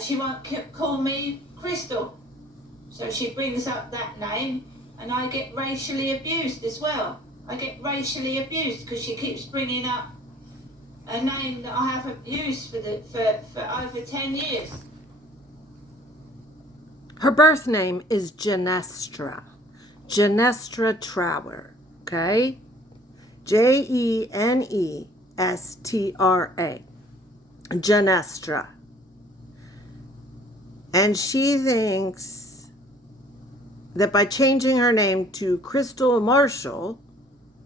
She won't call me Crystal. So she brings up that name, and I get racially abused as well. I get racially abused because she keeps bringing up a name that I haven't used for over 10 years. Her birth name is Jenestra. Jenestra Trower, okay? Jenestra. Jenestra. And she thinks that by changing her name to Crystal Marshall,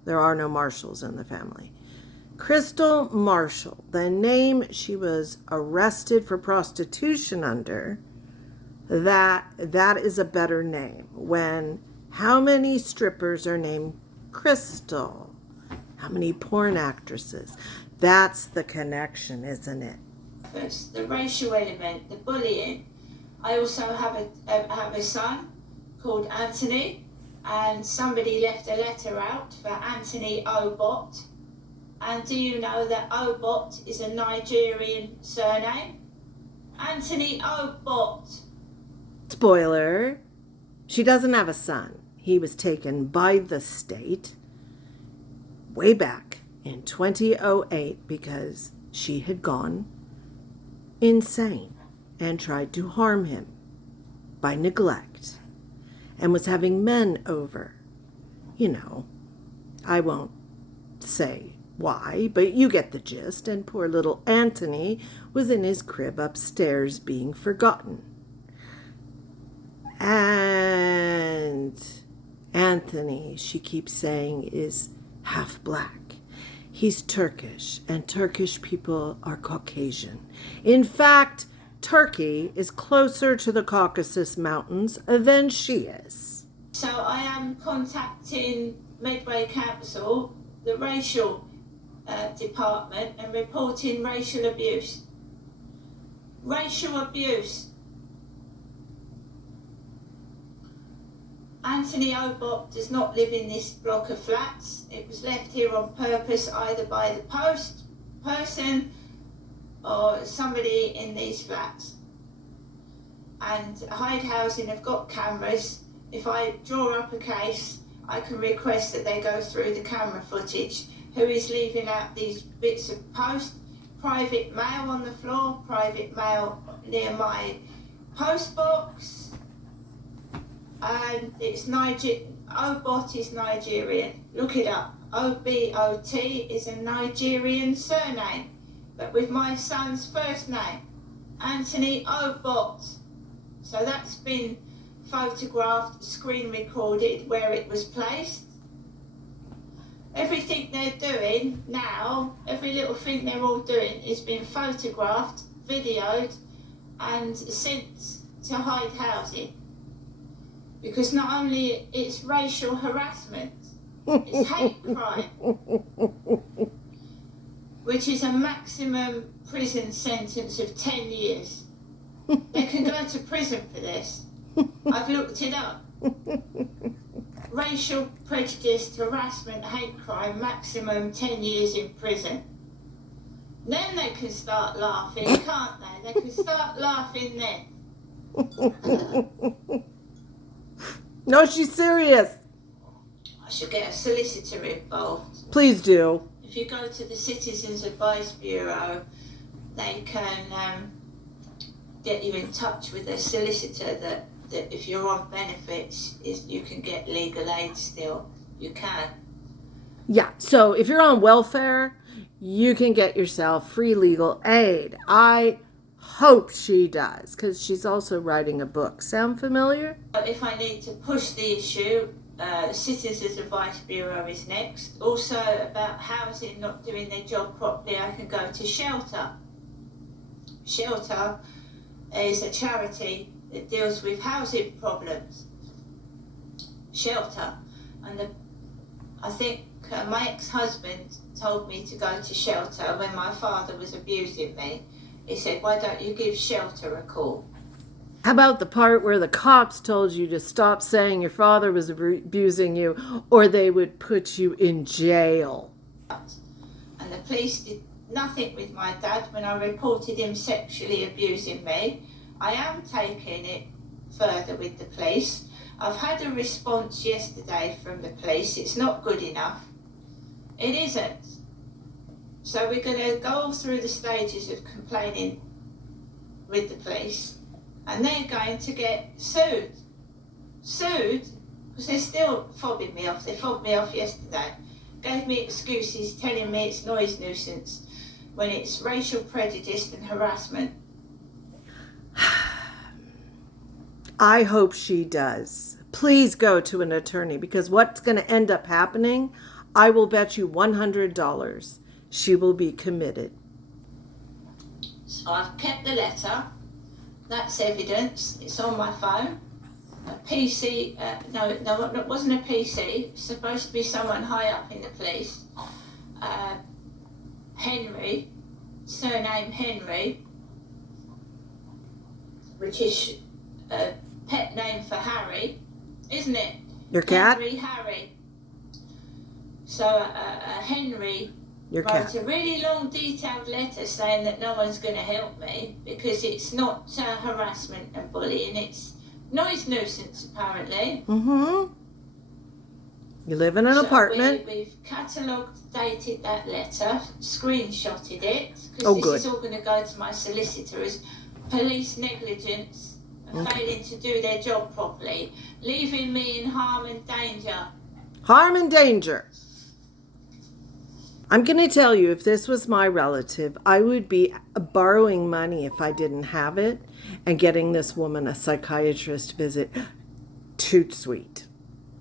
there are no Marshalls in the family, Crystal Marshall, the name she was arrested for prostitution under, that is a better name. When how many strippers are named Crystal? How many porn actresses? That's the connection, isn't it? The racial element, the bullying. I also have a son called Anthony, and somebody left a letter out for Anthony Obot. And do you know that Obot is a Nigerian surname? Anthony Obot. Spoiler, she doesn't have a son. He was taken by the state way back in 2008 because she had gone insane and tried to harm him by neglect and was having men over. You know, I won't say why, but you get the gist. And poor little Anthony was in his crib upstairs being forgotten. And Anthony, she keeps saying, is half black. He's Turkish, and Turkish people are Caucasian. In fact, Turkey is closer to the Caucasus Mountains than she is. So I am contacting Medway Council, the racial department, and reporting racial abuse. Racial abuse. Anthony Obot does not live in this block of flats. It was left here on purpose either by the person or somebody in these flats. And Hyde Housing have got cameras. If I draw up a case, I can request that they go through the camera footage. Who is leaving out these bits of post? Private mail on the floor, private mail near my post box. And it's Obot is Nigerian. Look it up. Obot is a Nigerian surname, but with my son's first name, Anthony Obot. So that's been photographed, screen recorded where it was placed. Everything they're doing now, every little thing they're all doing is being photographed, videoed, and sent to Hyde Housing. Because not only it's racial harassment, it's hate crime, which is a maximum prison sentence of 10 years. They can go to prison for this. I've looked it up. Racial prejudice, harassment, hate crime, maximum 10 years in prison. Then they can start laughing, can't they? They can start laughing then. No, she's serious. I should get a solicitor involved. Please do. If you go to the Citizens Advice Bureau, they can get you in touch with a solicitor that if you're on benefits, you can get legal aid still. You can. Yeah, so if you're on welfare, you can get yourself free legal aid. I hope she does, because she's also writing a book. Sound familiar? If I need to push the issue, the Citizens Advice Bureau is next. Also about housing not doing their job properly, I can go to Shelter. Shelter is a charity that deals with housing problems. Shelter. And I think my ex-husband told me to go to Shelter when my father was abusing me. He said, why don't you give Shelter a call? How about the part where the cops told you to stop saying your father was abusing you or they would put you in jail? And the police did nothing with my dad when I reported him sexually abusing me. I am taking it further with the police. I've had a response yesterday from the police. It's not good enough. It isn't. So we're going to go through the stages of complaining with the police, and they're going to get sued. Sued because they're still fobbing me off. They fobbed me off yesterday. Gave me excuses telling me it's noise nuisance when it's racial prejudice and harassment. I hope she does. Please go to an attorney, because what's going to end up happening, I will bet you $100 she will be committed. So I've kept the letter. That's evidence. It's on my phone. A PC, no, it wasn't a PC. It's supposed to be someone high up in the police. Henry, surname Henry, which is a pet name for Harry, isn't it? Your cat? Harry. So Henry Your wrote cat. a really long, detailed letter saying that no one's going to help me because it's not harassment and bullying, it's noise nuisance, apparently. Mm-hmm. You live in an apartment. We've catalogued, dated that letter, screenshotted it, because Oh, this good. is all going to go to my solicitor as police negligence, failing to do their job properly, leaving me in harm and danger. Harm and danger. I'm going to tell you, if this was my relative, I would be borrowing money if I didn't have it and getting this woman a psychiatrist visit. Too sweet.